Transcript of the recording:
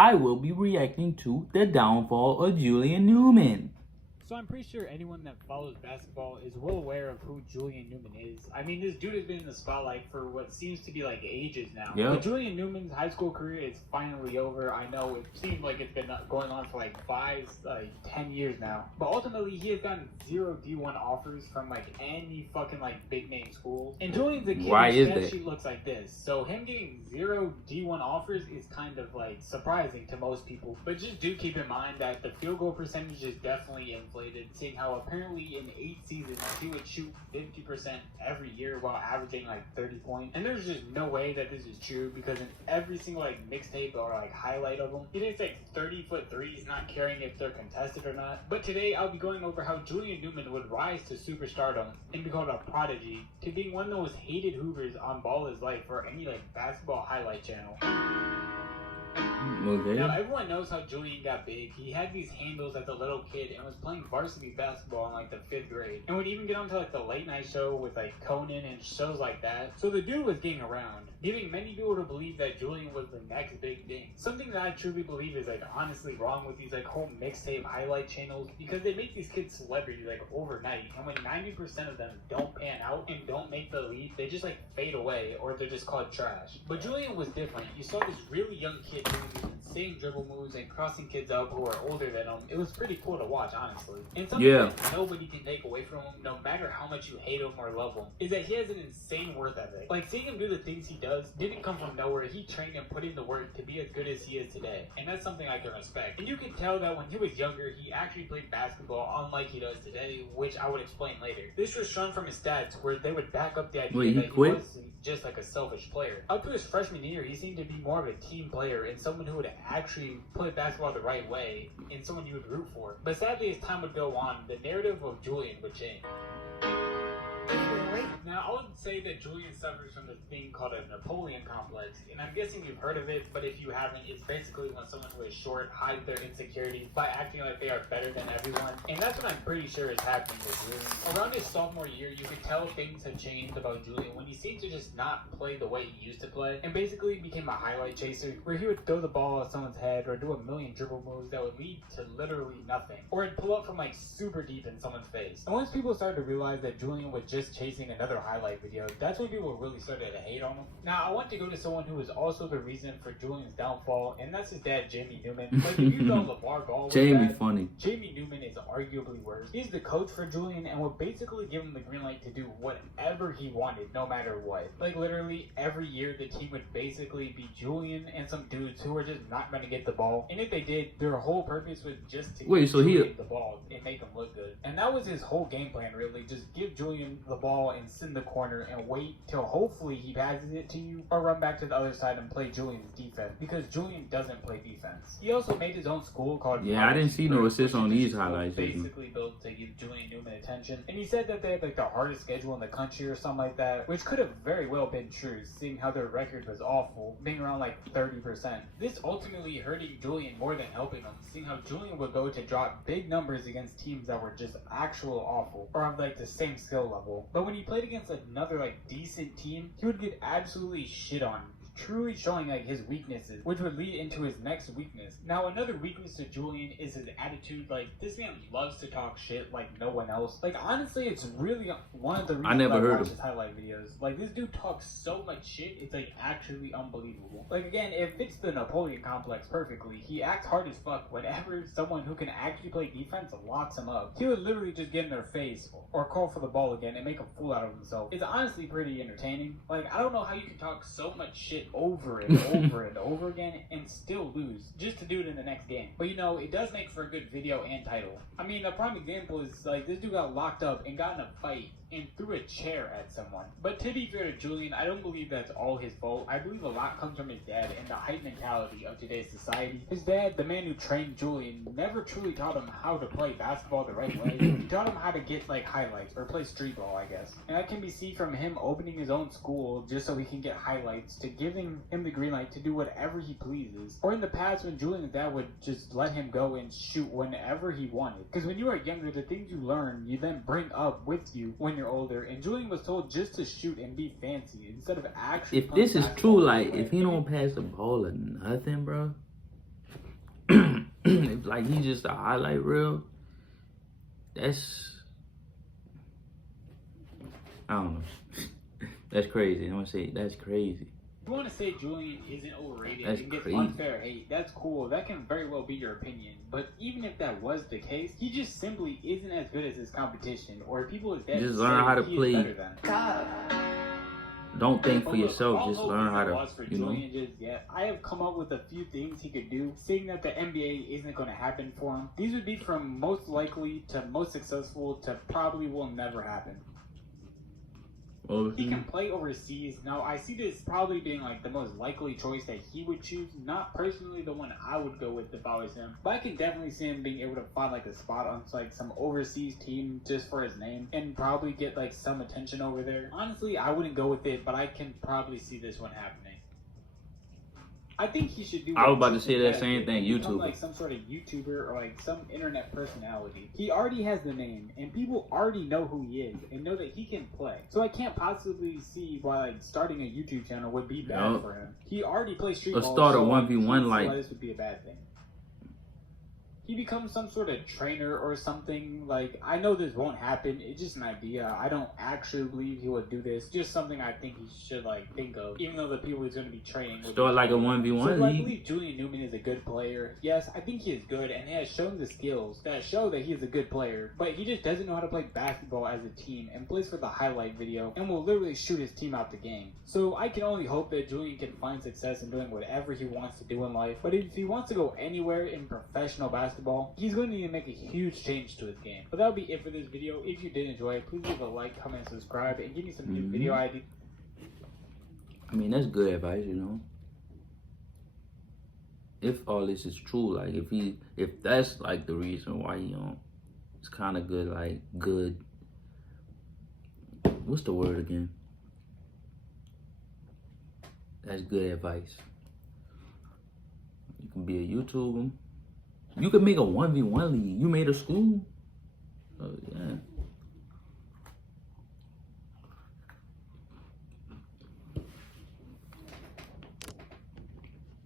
I will be reacting to the downfall of Julian Newman. So I'm pretty sure anyone that follows basketball is well aware of who Julian Newman is. I mean, this dude has been in the spotlight for what seems to be like ages now. Yep. But Julian Newman's high school career is finally over. I know it seems like it's been going on for like 10 years now. But ultimately, he has gotten 0 D1 offers from like any fucking like big name schools. And Julian's a kid whose stat sheet looks like this. So him getting 0 D1 offers is kind of like surprising to most people. But just do keep in mind that the field goal percentage is definitely inflated. Seeing how apparently in 8 seasons he would shoot 50% every year while averaging like 30 points. And there's just no way that this is true, because in every single like mixtape or like highlight of him, he takes like 30-foot threes, not caring if they're contested or not. But today I'll be going over how Julian Newman would rise to superstardom and be called a prodigy, to being one of the most hated Hoovers on Ball Is Life or any like basketball highlight channel. Okay. Now, everyone knows how Julian got big. He had these handles as a little kid and was playing varsity basketball in like the 5th grade. And would even get onto like the late night show with like Conan and shows like that. So the dude was getting around, giving many people to believe that Julian was the next big thing. Something that I truly believe is like honestly wrong with these like whole mixtape highlight channels, because they make these kids celebrities like overnight. And when 90% of them don't pan out and don't make the league, they just like fade away, or they're just called trash. But Julian was different. You saw this really young kid doing these insane dribble moves and crossing kids up who are older than him. It was pretty cool to watch, honestly. And something that nobody can take away from him, no matter how much you hate him or love him, is that he has an insane work ethic. Like, seeing him do the things he does didn't come from nowhere. He trained and put in the work to be as good as he is today. And that's something I can respect. And you can tell that when he was younger, he actually played basketball unlike he does today, which I would explain later. This was shown from his stats, where they would back up the idea that he wasn't just like a selfish player. Up to his freshman year, he seemed to be more of a team player and someone who would actually play basketball the right way, and someone you would root for. But sadly, as time would go on, the narrative of Julian would change. Now, I would say that Julian suffers from this thing called a Napoleon complex, and I'm guessing you've heard of it, but if you haven't, it's basically when someone who is short hides their insecurities by acting like they are better than everyone, and that's what I'm pretty sure is happening with Julian. Around his sophomore year, you could tell things had changed about Julian when he seemed to just not play the way he used to play, and basically became a highlight chaser, where he would throw the ball at someone's head or do a million dribble moves that would lead to literally nothing, or he'd pull up from like super deep in someone's face. And once people started to realize that Julian was just chasing another highlight video, that's when people really started to hate on him. Now, I want to go to someone who is also the reason for Julian's downfall, and that's his dad, Jamie Newman. Like, if you thought LeVar Ball was bad, Jamie Newman is arguably worse. He's the coach for Julian and would basically give him the green light to do whatever he wanted, no matter what. Like, literally, every year the team would basically be Julian and some dudes who were just not going to get the ball. And if they did, their whole purpose was just to give Julian the ball and make him look good. And that was his whole game plan, really. Just give Julian the ball and sit in the corner and wait till hopefully he passes it to you, or run back to the other side and play Julian's defense, because Julian doesn't play defense. He also made his own school called I didn't see no assists on these highlights. Basically built to give Julian Newman attention, and he said that they had like the hardest schedule in the country or something like that, which could have very well been true, seeing how their record was awful, being around like 30%. This ultimately hurting Julian more than helping him, seeing how Julian would go to drop big numbers against teams that were just actual awful, or of like the same skill level. But when he played against another like decent team, he would get absolutely shit on, truly showing like his weaknesses, which would lead into his next weakness. Now, another weakness to Julian is his attitude. Like, this man loves to talk shit like no one else. Like, honestly, it's really one of the reasons I watch his highlight videos. Like, this dude talks so much shit, it's like actually unbelievable. Like, again, it fits the Napoleon complex perfectly. He acts hard as fuck whenever someone who can actually play defense locks him up. He would literally just get in their face or call for the ball again and make a fool out of himself. It's honestly pretty entertaining. Like, I don't know how you can talk so much shit over and over and over again and still lose just to do it in the next game. But you know, it does make for a good video and title. I mean, a prime example is like this dude got locked up and got in a fight and threw a chair at someone. But to be fair to Julian, I don't believe that's all his fault. I believe a lot comes from his dad and the hype mentality of today's society. His dad, the man who trained Julian, never truly taught him how to play basketball the right way. He taught him how to get like highlights or play street ball, I guess. And that can be seen from him opening his own school just so he can get highlights, to giving him the green light to do whatever he pleases. Or in the past when Julian's dad would just let him go and shoot whenever he wanted. Because when you are younger, the things you learn, you then bring up with you when you're older, and Julian was told just to shoot and be fancy instead of actually. If this is true, like if he don't pass the ball or nothing, bro, like he's just a highlight reel. That's, I don't know. That's crazy. I'm gonna say that's crazy. You want to say Julian isn't overrated That's and gets crazy. unfair hate, that's cool. That can very well be your opinion. But even if that was the case, he just simply isn't as good as his competition, or people is dead. Just learn how to play. Better than. Don't think for Look, yourself. all Just hope learn isn't how to, lost for you know. Julian just yet. I have come up with a few things he could do, saying that the NBA isn't going to happen for him. These would be from most likely to most successful to probably will never happen. He can play overseas. Now, I see this probably being like the most likely choice that he would choose. Not personally the one I would go with if I was him. But I can definitely see him being able to find like a spot on like some overseas team just for his name. And probably get like some attention over there. Honestly, I wouldn't go with it, but I can probably see this one happening. I think he should do. I was about to say that same thing. Become YouTuber. like some sort of YouTuber or like some internet personality. He already has the name, and people already know who he is and know that he can play. So I can't possibly see why like starting a YouTube channel would be bad for him. He already plays street ball. Let's start a so 1v1 why like. this would be a bad thing. He becomes some sort of trainer or something. Like, I know this won't happen. It's just an idea. I don't actually believe he would do this. Just something I think he should, like, think of. Even though the people he's going to be training would Start like a 1v1 so, I league. believe Julian Newman is a good player. Yes, I think he is good, and he has shown the skills that show that he is a good player. But he just doesn't know how to play basketball as a team and plays for the highlight video and will literally shoot his team out the game. So I can only hope that Julian can find success in doing whatever he wants to do in life. But if he wants to go anywhere in professional basketball, he's going to need to make a huge change to his game. But that'll be it for this video. If you did enjoy it, please leave a like, comment, subscribe, and give me some new video ideas. I mean, that's good advice, you know. If all this is true, like if that's like the reason why he it's kind of good, like good. What's the word again? That's good advice. You can be a YouTuber. You can make a 1v1 league. You made a school.